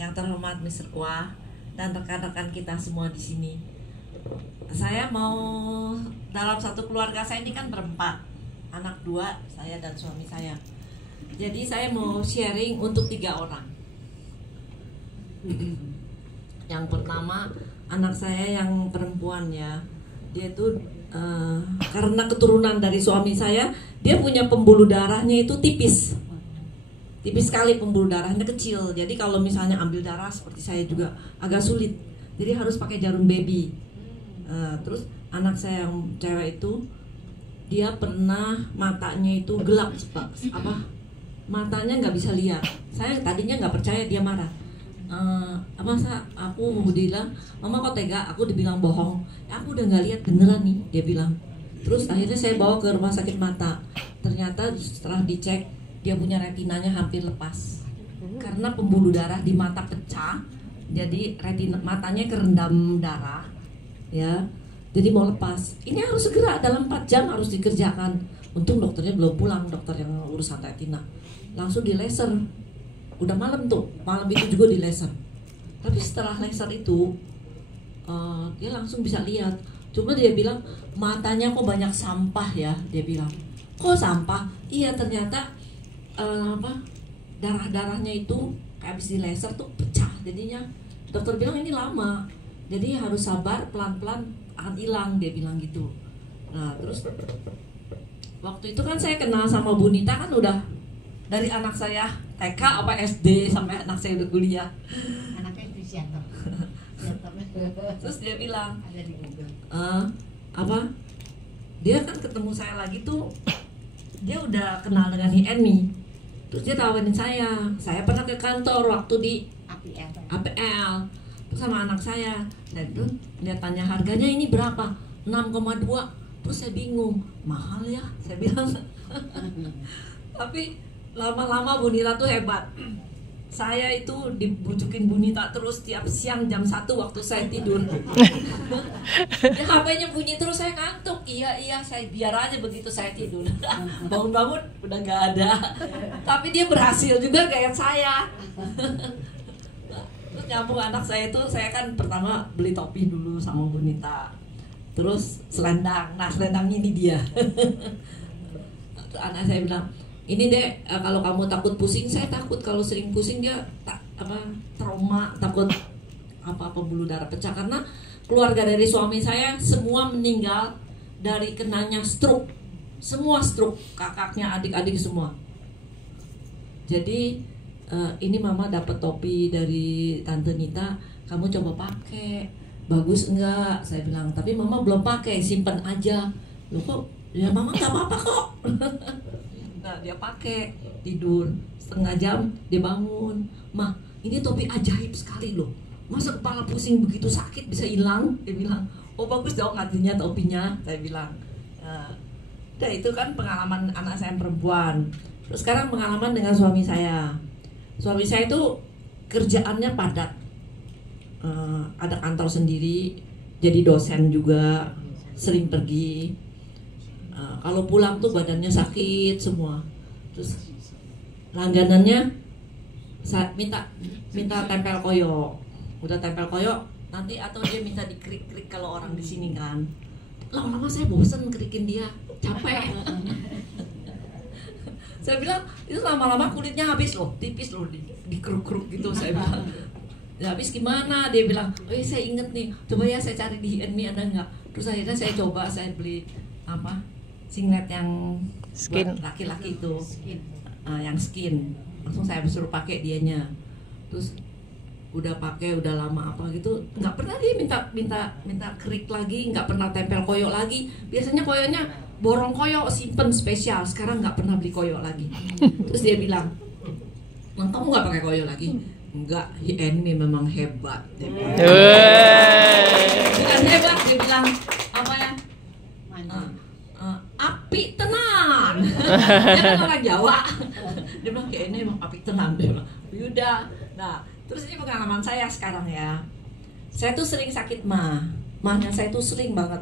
yang terhormat Mr. Kwa dan rekan-rekan kita semua di sini. Saya mau, dalam satu keluarga saya ini kan berempat, anak 2, saya dan suami saya. Jadi saya mau sharing untuk 3 orang. Yang pertama anak saya yang perempuan ya, dia tuh karena keturunan dari suami saya, dia punya pembuluh darahnya itu tipis sekali, pembuluh darahnya kecil. Jadi kalau misalnya ambil darah seperti saya juga agak sulit, jadi harus pakai jarum baby. Terus anak saya yang cewek itu, dia pernah matanya itu gelap, matanya nggak bisa lihat. Saya tadinya nggak percaya, dia marah. Aku bilang, mama kok tega? Aku dibilang bohong. Aku udah nggak lihat beneran nih, dia bilang. Terus akhirnya saya bawa ke rumah sakit mata. Ternyata setelah dicek, dia punya retinanya hampir lepas karena pembuluh darah di mata pecah. Jadi matanya kerendam darah, ya. Jadi mau lepas. Ini harus segera, dalam 4 jam harus dikerjakan. Untung dokternya belum pulang, dokter yang urusan retina. Langsung di laser. Udah malam tuh, malam itu juga di laser. Tapi setelah laser itu dia langsung bisa lihat. Cuma dia bilang matanya kok banyak sampah ya, dia bilang. Kok sampah? Iya, ternyata darah-darahnya itu habis di laser tuh pecah. Jadinya dokter bilang ini lama, jadi harus sabar, pelan-pelan akan hilang, dia bilang gitu. Nah terus waktu itu kan saya kenal sama Bu Nita kan udah dari anak saya TK apa SD sampai anak saya udah kuliah. Anaknya itu siapa? Terus dia bilang ada di Google. Dia kan ketemu saya lagi tuh, dia udah kenal dengan Henny. Terus dia tawarin saya pernah ke kantor waktu di APL sama anak saya. Dan itu dia tanya harganya ini berapa, 6,2. Terus saya bingung, mahal ya, saya bilang. Tapi lama-lama Bu Nita tuh hebat. Saya itu dibujukin Bu Nita terus tiap siang jam 1 waktu saya tidur. HP-nya bunyi terus, saya ngantuk. Iya, saya biar aja begitu saya tidur. Bangun-bangun udah nggak ada. Tapi dia berhasil juga kayak saya. Terus nyambung anak saya itu, saya kan pertama beli topi dulu sama Bu Nita. Terus selendang. Nah, selendang ini dia. Anak saya bilang, ini deh, kalau kamu takut pusing, saya takut kalau sering pusing dia trauma, takut pembuluh darah pecah. Karena keluarga dari suami saya semua meninggal dari kenanya stroke, semua stroke, kakaknya, adik-adik semua. Jadi ini mama dapat topi dari Tante Nita, kamu coba pakai, bagus enggak? Saya bilang, tapi mama belum pakai, simpen aja. Loh kok? Ya mama nggak apa-apa kok. Nah dia pakai, tidur setengah jam dia bangun. Mah ini topi ajaib sekali loh, masa kepala pusing begitu sakit bisa hilang? Dia bilang, oh bagus dong artinya topinya, saya bilang. Nah itu kan pengalaman anak saya yang perempuan. Terus sekarang pengalaman dengan suami saya. Suami saya itu kerjaannya padat, ada kantor sendiri, jadi dosen juga, sering pergi. Kalau pulang tuh badannya sakit semua. Terus langganannya saya minta tempel koyo. Udah tempel koyo nanti, atau dia minta dikrik-krik kalau orang di sini kan. Lama-lama saya bosen kerikin dia, capek. Saya bilang itu lama-lama kulitnya habis loh, tipis loh, dikeruk-keruk gitu. Saya bilang, ya habis gimana? Dia bilang, oh iya saya inget nih, coba ya saya cari di Enmi ada nggak. Terus akhirnya saya coba, saya beli singlet yang skin buat laki-laki itu, yang skin. Langsung saya suruh pakai dianya. Terus udah pakai, udah lama gitu, nggak pernah dia minta kerik lagi, nggak pernah tempel koyo lagi. Biasanya koyonya borong koyo simpen spesial, sekarang nggak pernah beli koyo lagi. Terus dia bilang, kamu nggak pakai koyo lagi? Enggak, ini memang hebat. Bukan hebat, dia bilang api tenan. Dia kan orang Jawa. Dia bilang kayak ini emang api tenan. Dia bilang, yaudah. Nah, terus ini pengalaman saya sekarang ya. Saya tuh sering sakit mahnya saya tuh sering banget.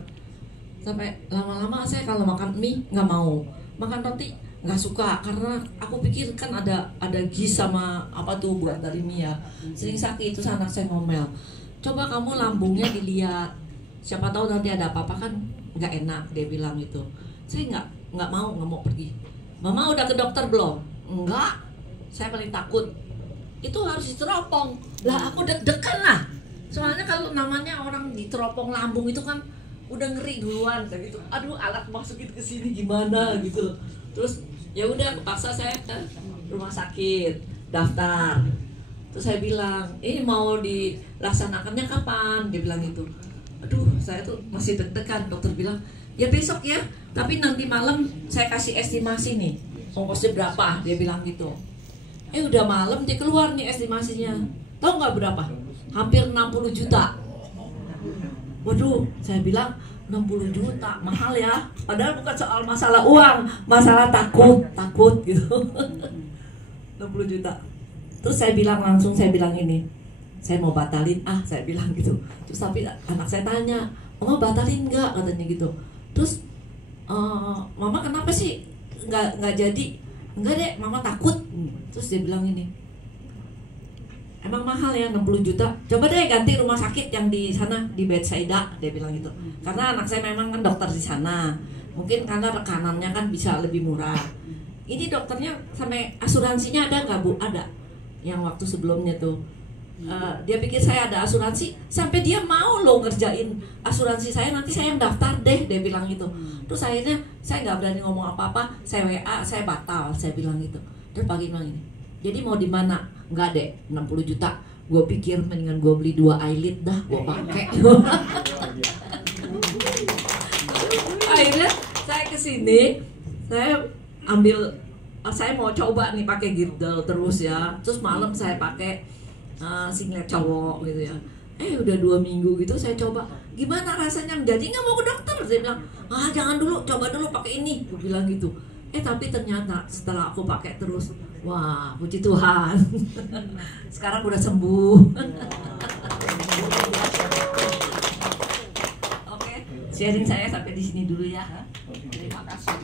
Sampai lama-lama saya kalau makan mie nggak mau, makan roti nggak suka karena aku pikir kan ada GIS sama apa tuh buat dari Mia. Sering sakit itu anak saya ngomel. Coba kamu lambungnya dilihat. Siapa tahu nanti ada apa-apa kan nggak enak, dia bilang gitu. Saya nggak mau pergi. Mama udah ke dokter belum? Enggak. Saya paling takut. Itu harus diteropong. Lah aku deg-degan lah. Soalnya kalau namanya orang diteropong lambung itu kan udah ngeri duluan kayak gitu. Aduh, alat masukin ke sini gimana gitu. Terus ya udah kepaksa saya ke rumah sakit, daftar. Terus saya bilang, "Ini mau dilaksanakannya kapan?" Dia bilang gitu. Aduh, saya tuh masih deg-degan. Dokter bilang, "Ya besok ya, tapi nanti malam saya kasih estimasi nih. Ongkosnya berapa?" Dia bilang gitu. Udah malam dia keluar nih estimasinya. Tahu nggak berapa? Hampir 60 juta. Waduh, saya bilang 60 juta, mahal ya. Padahal bukan soal masalah uang, masalah takut gitu. 60 juta. Terus saya bilang ini, saya mau batalin, saya bilang gitu. Terus tapi anak saya tanya, "Mama batalin nggak?" katanya gitu. Terus, "Mama kenapa sih nggak jadi?" "Enggak deh, Mama takut." Terus dia bilang ini, "Emang mahal ya 60 juta? Coba deh ganti rumah sakit yang di sana, di Bethsaida." Dia bilang gitu. Karena anak saya memang kan dokter di sana. Mungkin karena rekanannya kan bisa lebih murah. Ini dokternya sampai asuransinya ada nggak, Bu? Ada. Yang waktu sebelumnya tuh. Dia pikir saya ada asuransi, sampai dia mau loh ngerjain asuransi saya, nanti saya yang daftar deh, dia bilang gitu. Terus akhirnya saya nggak berani ngomong apa-apa, saya WA, saya batal, saya bilang gitu. Terus pagi bilang ini, "Jadi mau di mana?" "Nggak deh, 60 juta. Gue pikir mendingan gue beli 2 eyelid dah, gue pakai." Akhirnya saya kesini, saya mau coba nih pakai girdle terus ya. Terus malam saya pakai singlet cowok gitu ya. Udah 2 minggu gitu saya coba. "Gimana rasanya?" "Jadi nggak mau ke dokter." Saya bilang, "Jangan dulu, coba dulu pakai ini." Gue bilang gitu. Tapi ternyata setelah aku pakai terus, wah, puji Tuhan. Sekarang udah sembuh. Oke, sharing saya sampai di sini dulu ya. Terima kasih.